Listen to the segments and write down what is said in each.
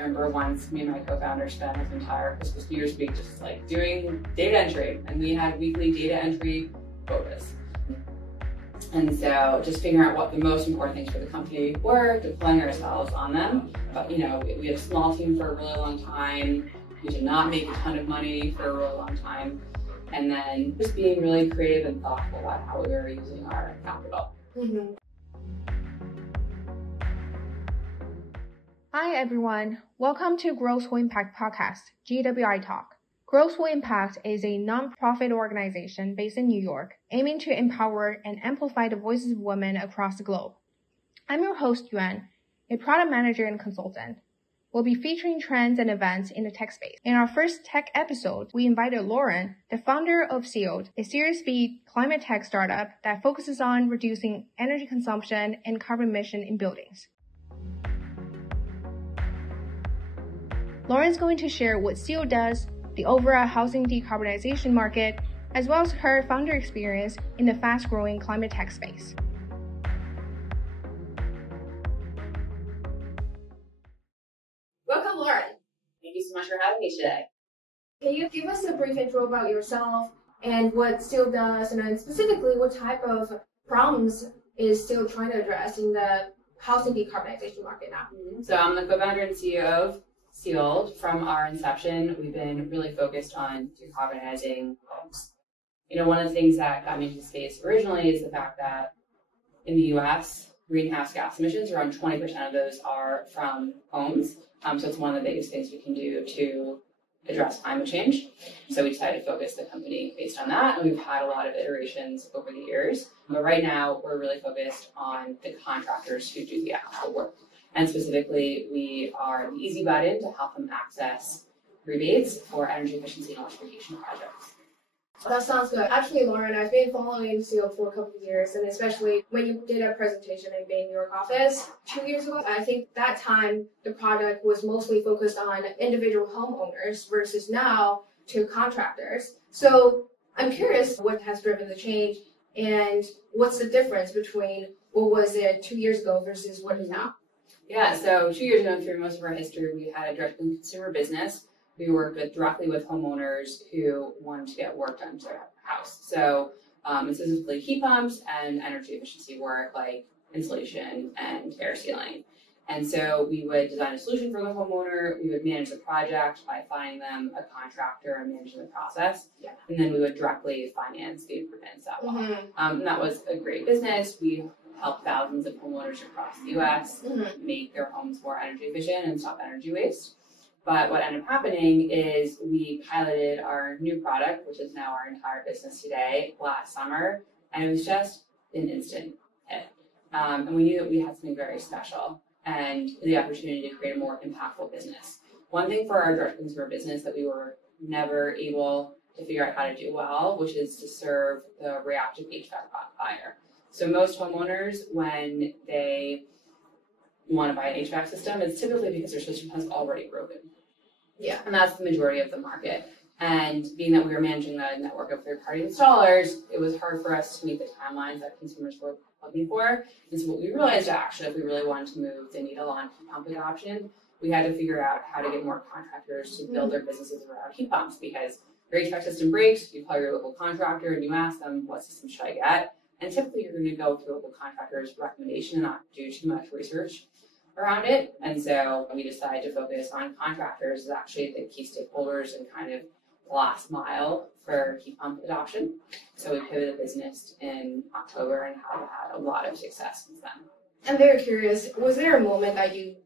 remember once me and my co-founder spent his entire Christmas New Year's week just like doing data entry, and we had weekly data entry quotas. And so just figuring out what the most important things for the company were, deploying ourselves on them. But we had a small team for a really long time. We did not make a ton of money for a really long time. And then just being really creative and thoughtful about how we were using our capital. Mm-hmm. Hi everyone, welcome to Growth Will Impact podcast, GWI Talk. Growth Will Impact is a non-profit organization based in New York, aiming to empower and amplify the voices of women across the globe. I'm your host, Yuan, a product manager and consultant. We'll be featuring trends and events in the tech space. In our first tech episode, we invited Lauren, the founder of Sealed, a Series B climate tech startup that focuses on reducing energy consumption and carbon emission in buildings. Lauren's going to share what Sealed does, the overall housing decarbonization market, as well as her founder experience in the fast-growing climate tech space. Welcome, Lauren. Thank you so much for having me today. Can you give us a brief intro about yourself and what Sealed does, and then specifically what type of problems is Sealed trying to address in the housing decarbonization market now? So I'm the co-founder and CEO of Sealed. From our inception, we've been really focused on decarbonizing homes. One of the things that got me into the space originally is the fact that in the US, greenhouse gas emissions, around 20% of those are from homes. So it's one of the biggest things we can do to address climate change. So we decided to focus the company based on that, and we've had a lot of iterations over the years. But right now, we're really focused on the contractors who do the actual work. And specifically, we are the easy button to help them access rebates for energy efficiency and electrification projects. That sounds good. Actually, Lauren, I've been following Sealed for a couple of years, and especially when you did a presentation in Bay, New York office 2 years ago, I think that time the product was mostly focused on individual homeowners versus now to contractors. So I'm curious what has driven the change and what's the difference between what was it 2 years ago versus what is now? Yeah, so 2 years ago, through most of our history, we had a direct-to-consumer business. We worked directly with homeowners who wanted to get work done to their house. So specifically heat pumps and energy efficiency work like insulation and air sealing. And so we would design a solution for the homeowner. We would manage the project by finding them a contractor and managing the process. Yeah. And then we would directly finance the improvements that way. Mm-hmm. And that was a great business. We helped thousands of homeowners across the U.S. make their homes more energy efficient and stop energy waste. But what ended up happening is we piloted our new product, which is now our entire business today, last summer, and it was just an instant hit. And we knew that we had something very special and the opportunity to create a more impactful business. One thing for our direct-to-consumer business that we were never able to figure out how to do well, which is to serve the reactive HVAC buyer. So most homeowners, when they want to buy an HVAC system, it's typically because their system has already broken. Yeah. And that's the majority of the market. And being that we were managing the network of third-party installers, it was hard for us to meet the timelines that consumers were looking for. And so what we realized, actually, if we really wanted to move the needle on heat pump adoption, we had to figure out how to get more contractors to build their businesses around heat pumps, because your HVAC system breaks, you call your local contractor and you ask them, what system should I get? And typically you're going to go with your local contractor's recommendation and not do too much research around it. And so we decided to focus on contractors as actually the key stakeholders and kind of the last mile for heat pump adoption. So we pivoted the business in October and have had a lot of success since then. I'm very curious, was there a moment that you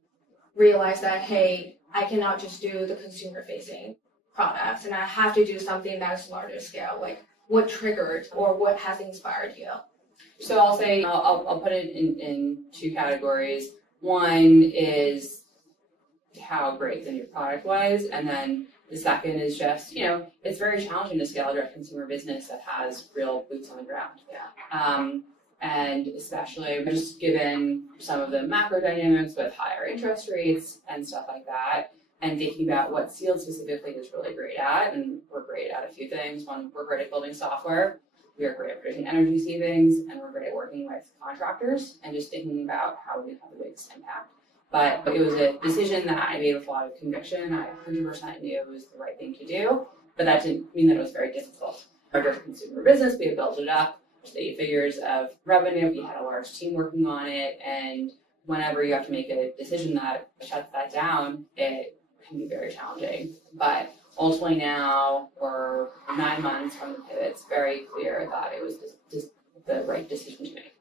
realized that, hey, I cannot just do the consumer-facing products and I have to do something that's larger scale? Like, what triggered or what has inspired you? So I'll say, I'll put it in two categories. One is how great the new product was, and then the second is just, it's very challenging to scale a direct consumer business that has real boots on the ground. Yeah. And especially just given some of the macro dynamics with higher interest rates and stuff like that, and thinking about what Sealed specifically is really great at, and we're great at a few things. One, we're great at building software, we are great at producing energy savings, and we're great at working with contractors and just thinking about how we have the biggest impact. But it was a decision that I made with a lot of conviction. I 100% knew it was the right thing to do, but that didn't mean that it was very difficult. Our direct-to-consumer business, we had built it up to 8 figures of revenue. We had a large team working on it, and whenever you have to make a decision that shuts that down, it can be very challenging. But ultimately now, we're 9 months from the pivot, it's very clear that it was just the right decision to make.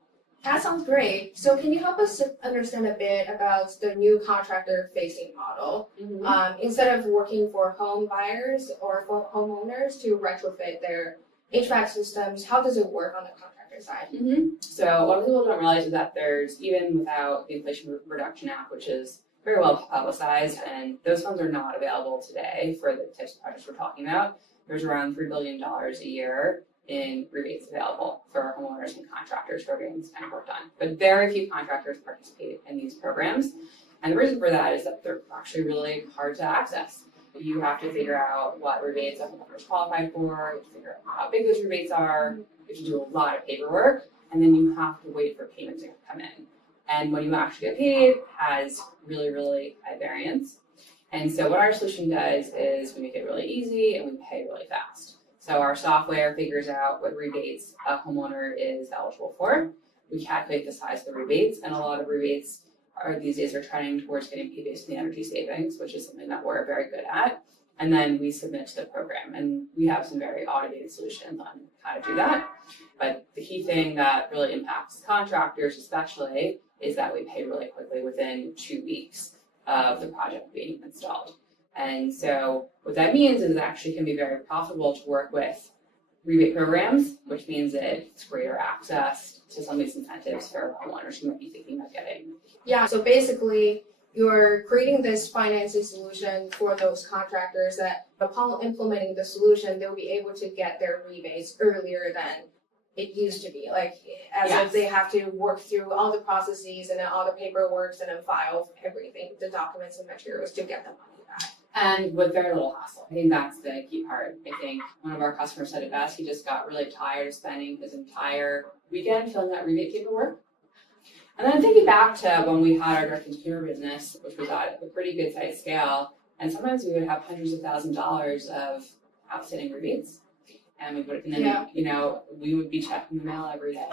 That sounds great. So can you help us understand a bit about the new contractor-facing model? Mm-hmm. Instead of working for home buyers or for homeowners to retrofit their HVAC systems, how does it work on the contractor side? Mm-hmm. So a lot of people don't realize is that there's, even without the Inflation Reduction Act, which is very well publicized, and those funds are not available today for the types of projects we're talking about. There's around $3 billion a year in rebates available for homeowners and contractors for getting this kind of work done. But very few contractors participate in these programs. And the reason for that is that they're actually really hard to access. You have to figure out what rebates a homeowner's qualified for, you have to figure out how big those rebates are, you have to do a lot of paperwork, and then you have to wait for payment to come in. And when you actually get paid has really, really high variance. And so what our solution does is we make it really easy and we pay really fast. So our software figures out what rebates a homeowner is eligible for. We calculate the size of the rebates, and a lot of rebates these days are trending towards getting paid based on the energy savings, which is something that we're very good at. And then we submit to the program, and we have some very automated solutions on how to do that. But the key thing that really impacts contractors especially is that we pay really quickly within 2 weeks of the project being installed. And so what that means is it actually can be very profitable to work with rebate programs, which means that it's greater access to some of these incentives for homeowners who might be thinking about getting. Yeah, so basically you're creating this financing solution for those contractors that upon implementing the solution, they'll be able to get their rebates earlier than it used to be. Like, as Yes. if they have to work through all the processes and then all the paperwork and then file everything, the documents and materials to get the money back. And with very little hassle. I think that's the key part. I think one of our customers said it best. He just got really tired of spending his entire weekend filling out rebate paperwork. And then thinking back to when we had our direct-to-consumer business, which was at a pretty good size scale, and sometimes we would have hundreds of thousands of dollars of outstanding rebates. And we would be checking the mail every day.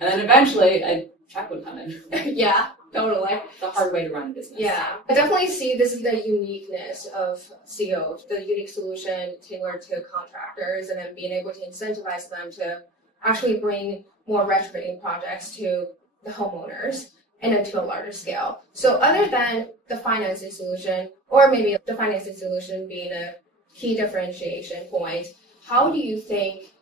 And then eventually a check would come in. Yeah, totally. It's a hard way to run a business. Yeah, I definitely see this is the uniqueness of CO, the unique solution tailored to contractors, and then being able to incentivize them to actually bring more retrofitting projects to the homeowners and then to a larger scale. So other than the financing solution, or maybe the financing solution being a key differentiation point, how do you think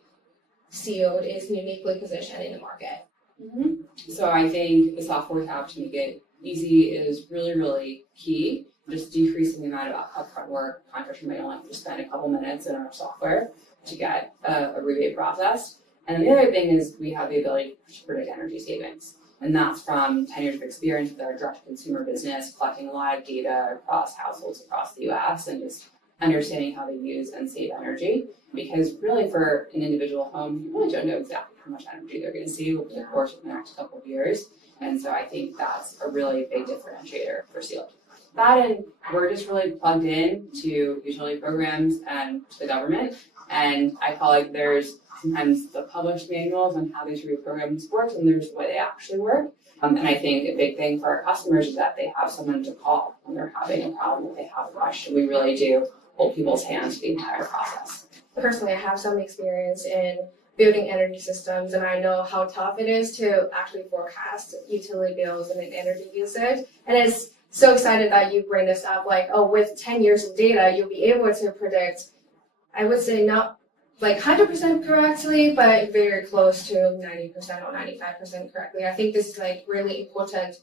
CO is uniquely positioned in the market? Mm-hmm. So I think the software we have to make it easy is really, really key. Just decreasing the amount of upfront work. Contractors might only have to spend a couple minutes in our software to get a rebate processed. And then the other thing is we have the ability to predict energy savings. And that's from 10 years of experience with our direct-to-consumer business, collecting a lot of data across households across the U.S. and just understanding how they use and save energy. Because really for an individual home, you really don't know exactly how much energy they're going to save over the course of the next couple of years. And so I think that's a really big differentiator for Seal. That, and we're just really plugged in to utility programs and to the government. And I feel like there's sometimes the published manuals on how these rebate programs work, and there's the way they actually work. And I think a big thing for our customers is that they have someone to call when they're having a problem, if they have a question. We really do hold people's hands for the entire process. Personally, I have some experience in building energy systems, and I know how tough it is to actually forecast utility bills and energy usage. And it's so excited that you bring this up, like, oh, with 10 years of data, you'll be able to predict, I would say not like 100% correctly, but very close to 90% or 95% correctly. I think this is like really important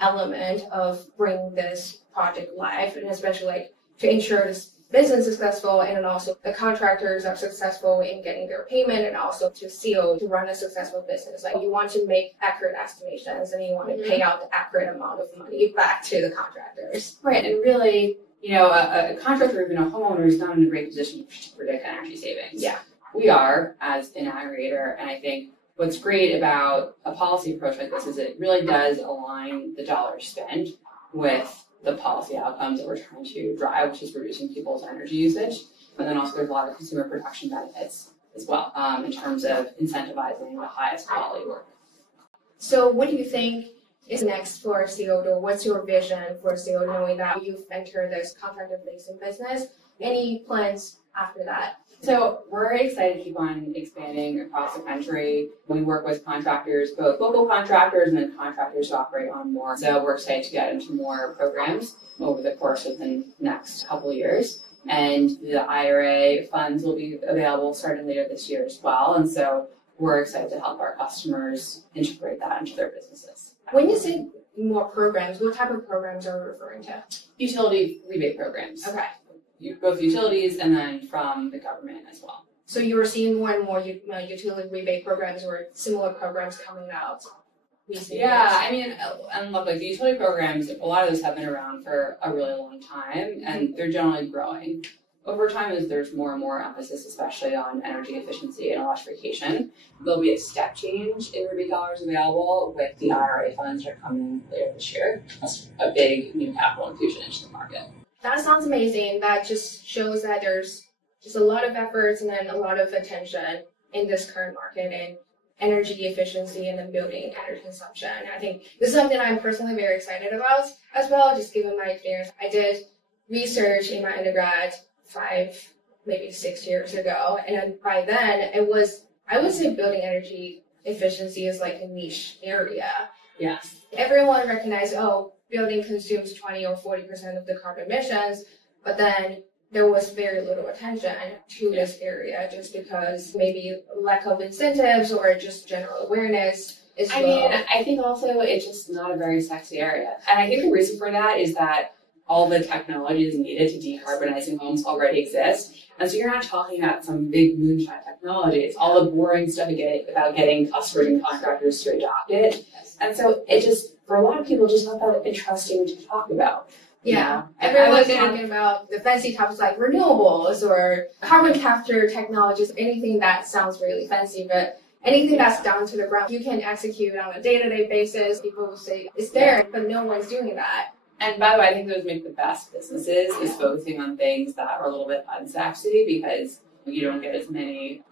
element of bringing this project live, and especially like to ensure this business is successful, and then also the contractors are successful in getting their payment, and also to seal to run a successful business. Like, you want to make accurate estimations, and you want to pay out the accurate amount of money back to the contractors. Right, and really, a contractor or even a homeowner is not in a great position to predict energy savings. Yeah. We are as an aggregator, and I think what's great about a policy approach like this is it really does align the dollars spent with the policy outcomes that we're trying to drive, which is reducing people's energy usage. And then also there's a lot of consumer protection benefits as well in terms of incentivizing the highest quality work. So what do you think is next for Seodo? What's your vision for Seodo, knowing that you've entered this contractor-facing business? Any plans after that? So we're excited to keep on expanding across the country. We work with contractors, both local contractors and then contractors who operate on more. So we're excited to get into more programs over the course of the next couple of years. And the IRA funds will be available starting later this year as well. And so we're excited to help our customers integrate that into their businesses. When you say more programs, what type of programs are you referring to? Utility rebate programs. Okay. Both utilities and then from the government as well. So you were seeing more and more utility rebate programs or similar programs coming out recently? Yeah, I mean, and look, like the utility programs, a lot of those have been around for a really long time, and they're generally growing. Over time, as there's more and more emphasis, especially on energy efficiency and electrification, there'll be a step change in rebate dollars available with the IRA funds that are coming later this year. That's a big new capital infusion into the market. That sounds amazing. That just shows that there's just a lot of efforts and then a lot of attention in this current market and energy efficiency and then building energy consumption. I think this is something I'm personally very excited about as well, just given my experience. I did research in my undergrad 5, maybe 6 years ago, and by then it was, I would say building energy efficiency is like a niche area. Yes. Everyone recognized, building consumes 20 or 40% of the carbon emissions, but then there was very little attention to this area just because maybe lack of incentives or just general awareness is low. I mean, I think also it's just not a very sexy area. And I think the reason for that is that all the technologies needed to decarbonizing homes already exist. And so you're not talking about some big moonshot technology. It's all the boring stuff about getting customers and contractors to adopt it. And so it just, for a lot of people, just not that interesting to talk about. Yeah, everyone's talking about the fancy topics like renewables or carbon capture technologies, anything that sounds really fancy, but anything that's down to the ground, you can execute on a day-to-day basis. People will say it's there, but no one's doing that. And by the way, I think those make the best businesses is focusing on things that are a little bit unsexy because you don't get as many,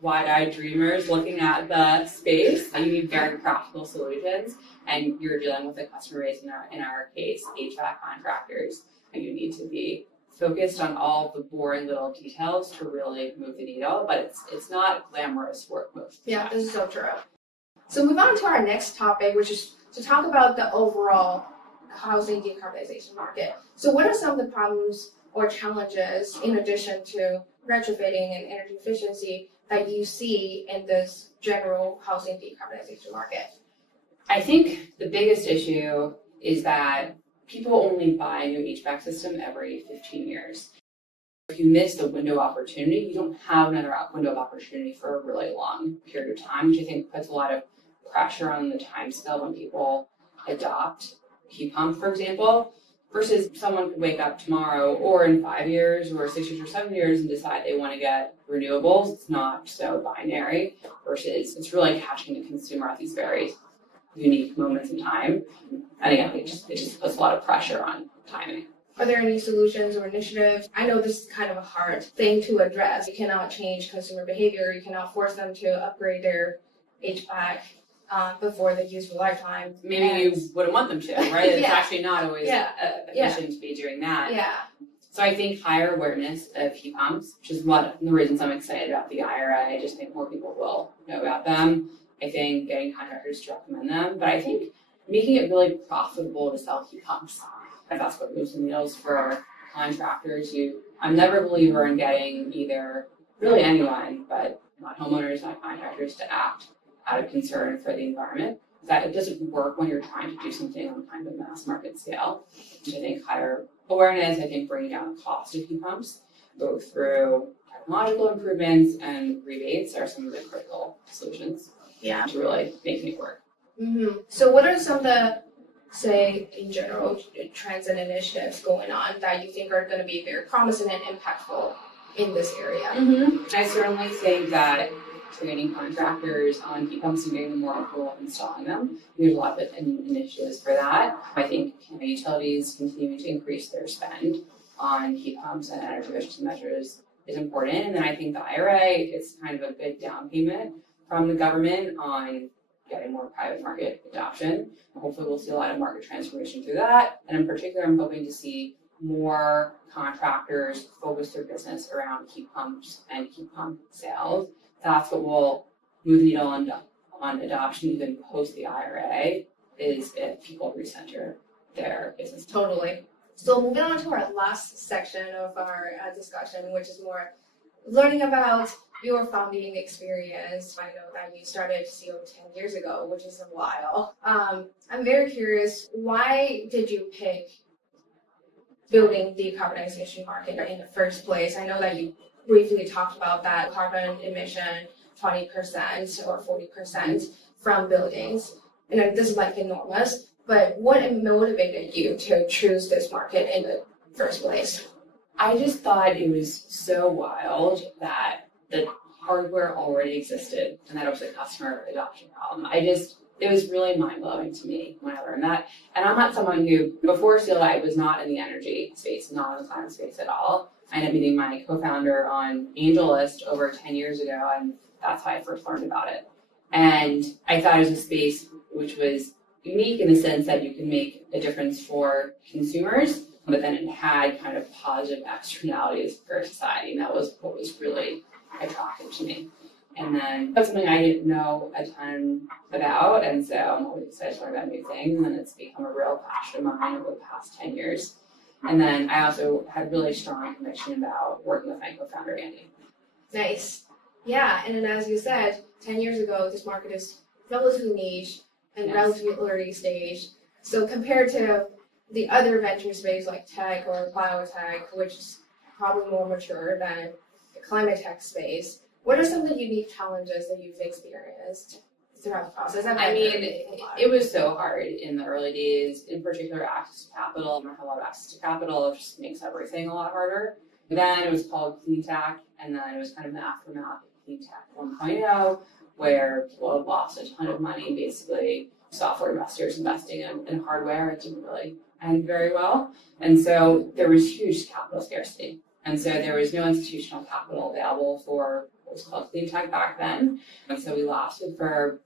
wide-eyed dreamers looking at the space. You need very practical solutions, and you're dealing with a customer base, in our case, HVAC contractors, and you need to be focused on all the boring little details to really move the needle, but it's not glamorous work most of the time. This is so true. So move on to our next topic, which is to talk about the overall housing decarbonization market. So what are some of the problems or challenges in addition to retrofitting and energy efficiency that you see in this general housing decarbonization market? I think the biggest issue is that people only buy a new HVAC system every 15 years. If you miss the window of opportunity, you don't have another window of opportunity for a really long period of time, which I think puts a lot of pressure on the time scale when people adopt heat pump, for example, versus someone could wake up tomorrow or in 5 years or 6 years or 7 years and decide they want to get renewables. It's not so binary versus it's really catching the consumer at these very unique moments in time. And again, it just puts a lot of pressure on timing. Are there any solutions or initiatives? I know this is kind of a hard thing to address. You cannot change consumer behavior. You cannot force them to upgrade their HVAC before the useful lifetime. Maybe you wouldn't want them to, right? It's actually not always efficient to be doing that. Yeah. So I think higher awareness of heat pumps, which is one of the reasons I'm excited about the IRA. I just think more people will know about them. I think getting contractors to recommend them. But I think making it really profitable to sell heat pumps. And that's what moves the needles for contractors. I'm never a believer in getting either really anyone, but not homeowners, not contractors, to act out of concern for the environment. That it doesn't work when you're trying to do something on kind of a mass market scale. I think higher awareness, I think bringing down the cost of heat pumps, both through technological improvements and rebates are some of the critical solutions to really making it work. Mm-hmm. So what are some of the, say, in general, trends and initiatives going on that you think are going to be very promising and impactful in this area? Mm-hmm. I certainly think that training contractors on heat pumps and getting them more comfortable installing them. There's a lot of initiatives for that. I think utilities continuing to increase their spend on heat pumps and energy efficiency measures is important. And then I think the IRA is kind of a good down payment from the government on getting more private market adoption. Hopefully we'll see a lot of market transformation through that. And in particular, I'm hoping to see more contractors focus their business around heat pumps and heat pump sales. That's what will move the needle on adoption even post the IRA, is if people recenter their business. Totally. So moving on to our last section of our discussion, which is more learning about your founding experience. I know that you started CO 10 years ago, which is a while. I'm very curious, why did you pick building the decarbonization market in the first place? I know that you briefly talked about that carbon emission 20% or 40% from buildings. And this is like enormous, but what motivated you to choose this market in the first place? I just thought it was so wild that the hardware already existed and that it was a customer adoption problem. It was really mind-blowing to me when I learned that. And I'm not someone who, before CLI, was not in the energy space, not in the climate space at all. I ended up meeting my co-founder on AngelList over 10 years ago, and that's how I first learned about it. And I thought it was a space which was unique in the sense that you can make a difference for consumers, but then it had kind of positive externalities for society, and that was what was really attractive to me. And then that's something I didn't know a ton about, and so I'm always excited to learn about new things, and then it's become a real passion of mine over the past 10 years. And then I also had really strong conviction about working with my co-founder, Andy. Nice. Yeah, and then as you said, 10 years ago, this market is relatively niche and relatively early stage. So compared to the other venture space like tech or biotech, which is probably more mature than the climate tech space, what are some of the unique challenges that you've experienced throughout the process? It was so hard in the early days, in particular access to capital. You don't have a lot of access to capital, it just makes everything a lot harder. Then it was called clean tech, and then it was kind of the aftermath of clean tech 1.0, where people had lost a ton of money, basically software investors investing in hardware. It didn't really end very well. And so there was huge capital scarcity. And so there was no institutional capital available for what was called clean tech back then. And so we lasted for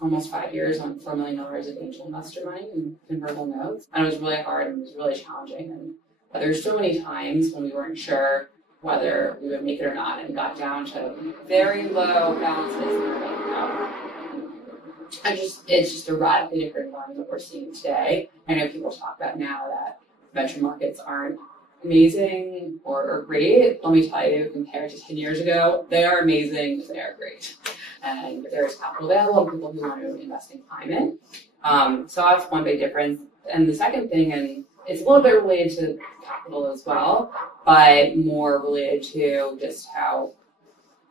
almost 5 years on $4 million of angel investor money and convertible notes. And it was really hard and it was really challenging. And there's so many times when we weren't sure whether we would make it or not, and got down to very low balances. It's just a radically different environment that we're seeing today. I know people talk about now that venture markets aren't amazing or great. Let me tell you, compared to 10 years ago, they are amazing, they are great. And there's capital available, people who want to invest in climate. So that's one big difference. And the second thing, and it's a little bit related to capital as well, but more related to just how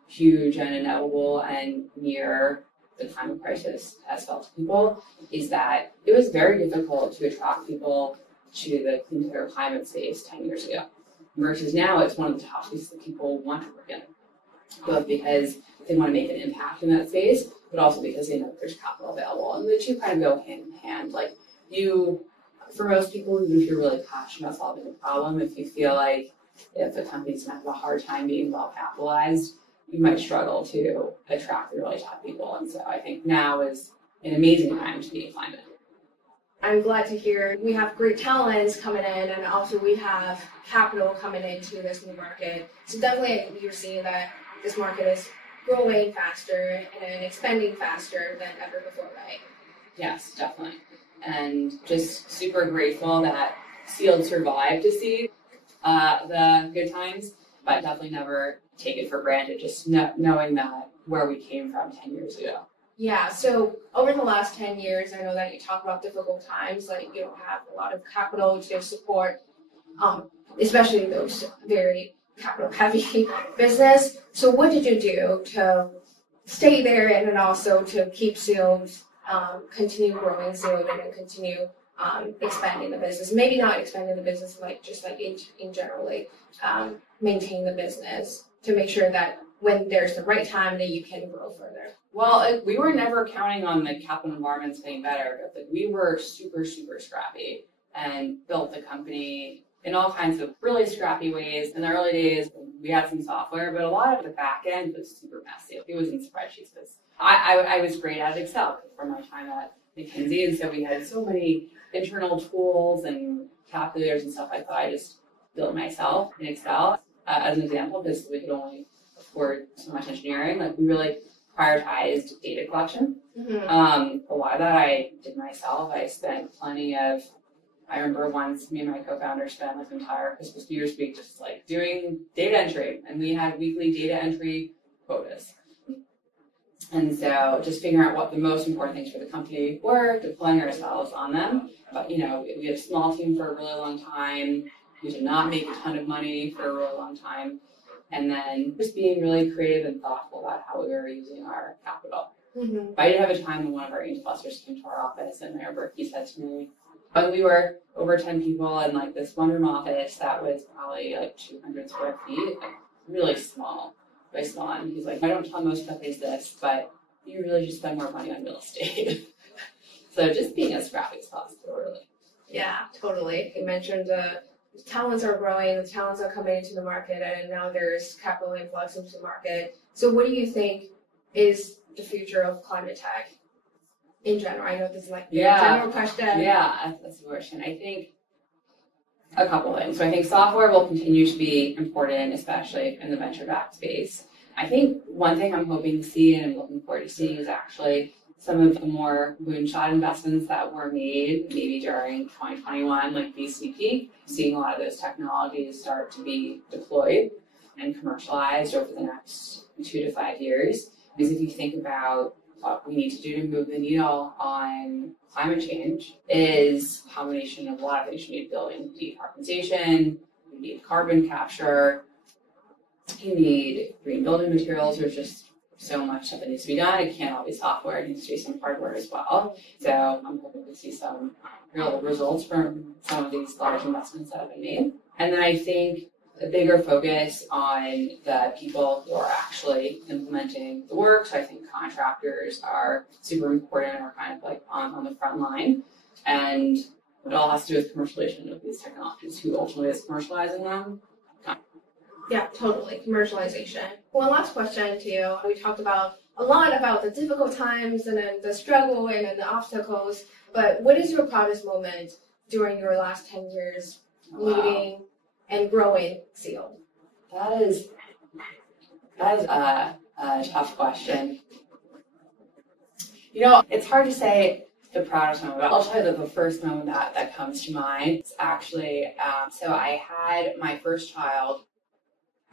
huge and inevitable and near the climate crisis has felt to people, is that it was very difficult to attract people to the clean tech or climate space 10 years ago. Versus now, it's one of the top spaces that people want to work in. Both because they want to make an impact in that space, but also because they know that there's capital available. And the two kind of go hand in hand. Like for most people, even if you're really passionate about solving a problem, if you feel like if a company's going to have a hard time being well capitalized, you might struggle to attract the really top people. And so I think now is an amazing time to be in climate. I'm glad to hear we have great talents coming in, and also we have capital coming into this new market. So definitely you're seeing that this market is growing faster and expanding faster than ever before, right? Yes, definitely. And just super grateful that Sealed survived to see the good times, but definitely never take it for granted, just knowing that where we came from 10 years ago. Yeah, so over the last 10 years, I know that you talk about difficult times, like you don't have a lot of capital to support, especially those very capital-heavy business. So what did you do to stay there and then also to keep Sealed, continue growing Sealed and continue expanding the business? Maybe not expanding the business, like in generally maintain the business to make sure that when there's the right time that you can grow further? Well, we were never counting on the capital environments getting better, but like we were super, super scrappy and built the company in all kinds of really scrappy ways. In the early days, we had some software, but a lot of the back end was super messy. It was in spreadsheets. I was great at Excel from my time at McKinsey, and so we had so many internal tools and calculators and stuff like that. I just built myself in Excel as an example, because we could only afford so much engineering. Like we really prioritized data collection. Mm-hmm. A lot of that I did myself. I spent I remember once me and my co-founder spent like the entire Christmas New Year's week just like doing data entry, and we had weekly data entry quotas. And so just figuring out what the most important things for the company were, deploying ourselves on them. But we had a small team for a really long time. We did not make a ton of money for a really long time. And then just being really creative and thoughtful about how we were using our capital. Mm-hmm. I did have a time when one of our angel investors came to our office, and I remember he said to me, when we were over 10 people in like this one-room office that was probably like 200 square feet, like really small, very small. And he's like, I don't tell most companies this, but you really should spend more money on real estate. So just being as scrappy as possible, really. Yeah, totally. You mentioned the talents are growing, the talents are coming into the market, and now there's capital influx into the market. So what do you think is the future of climate tech in general? I know this is like a general question. Yeah, that's the question. I think a couple things. So I think software will continue to be important, especially in the venture-backed space. I think one thing I'm hoping to see and I'm looking forward to seeing is actually some of the more moonshot investments that were made maybe during 2021, like BCP, seeing a lot of those technologies start to be deployed and commercialized over the next 2 to 5 years. Because if you think about what we need to do to move the needle on climate change, is a combination of a lot of things. You need building decarbonization, you need carbon capture, you need green building materials. There's just so much stuff that needs to be done. It can't all be software. It needs to be some hardware as well. So I'm hoping to see some real results from some of these large investments that have been made. And then I think a bigger focus on the people who are actually implementing the work. So I think contractors are super important, or kind of like on the front line. And it all has to do with commercialization of these technologies. Who ultimately is commercializing them? Yeah, totally. Commercialization. One last question to you. We talked a lot about the difficult times and then the struggle and then the obstacles. But what is your proudest moment during your last 10 years leading and growing Seal? That is a tough question. It's hard to say the proudest moment, but I'll tell you that the first moment that comes to mind is actually, so I had my first child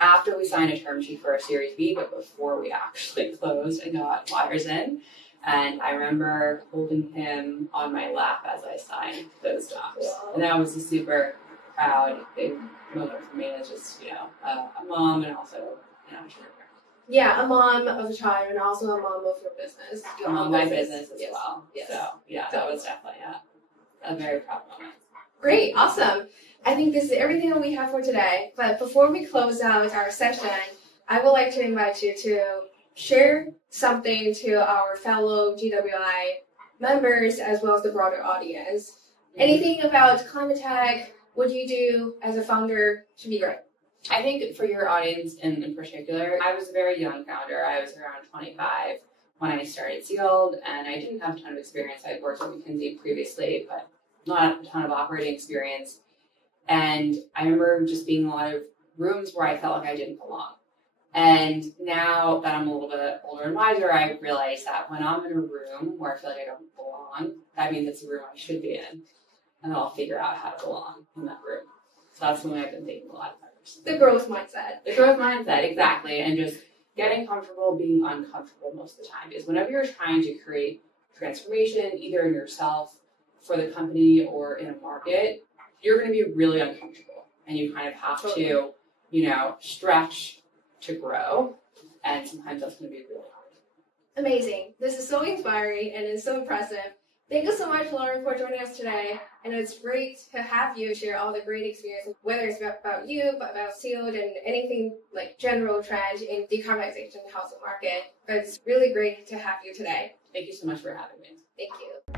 after we signed a term sheet for a Series B, but before we actually closed and got wires in. And I remember holding him on my lap as I signed those docs. And that was a super proud, big moment for me as just, a mom and also an entrepreneur. Yeah, a mom of a child and also a mom of your business. My business as well. Yes. So, yeah, that was definitely a very proud moment. Great, awesome. I think this is everything that we have for today. But before we close out our session, I would like to invite you to share something to our fellow GWI members as well as the broader audience. Mm-hmm. Anything about climate tech, what you do as a founder should be great. I think for your audience in particular, I was a very young founder. I was around 25 when I started Sealed, and I didn't have a ton of experience. I'd worked at McKinsey previously, but not a ton of operating experience. And I remember just being in a lot of rooms where I felt like I didn't belong. And now that I'm a little bit older and wiser, I realize that when I'm in a room where I feel like I don't belong, that means it's a room I should be in. And then I'll figure out how to belong in that room. So that's something I've been thinking a lot about. The growth mindset. The growth mindset, exactly. And just getting comfortable being uncomfortable most of the time. Is whenever you're trying to create transformation, either in yourself, for the company, or in a market, you're going to be really uncomfortable. And you kind of have to, stretch to grow. And sometimes that's going to be really hard. Amazing. This is so inspiring and it's so impressive. Thank you so much, Lauren, for joining us today. And it's great to have you share all the great experiences, whether it's about you, but about SEALD and anything like general trend in decarbonization in the housing market. But it's really great to have you today. Thank you so much for having me. Thank you.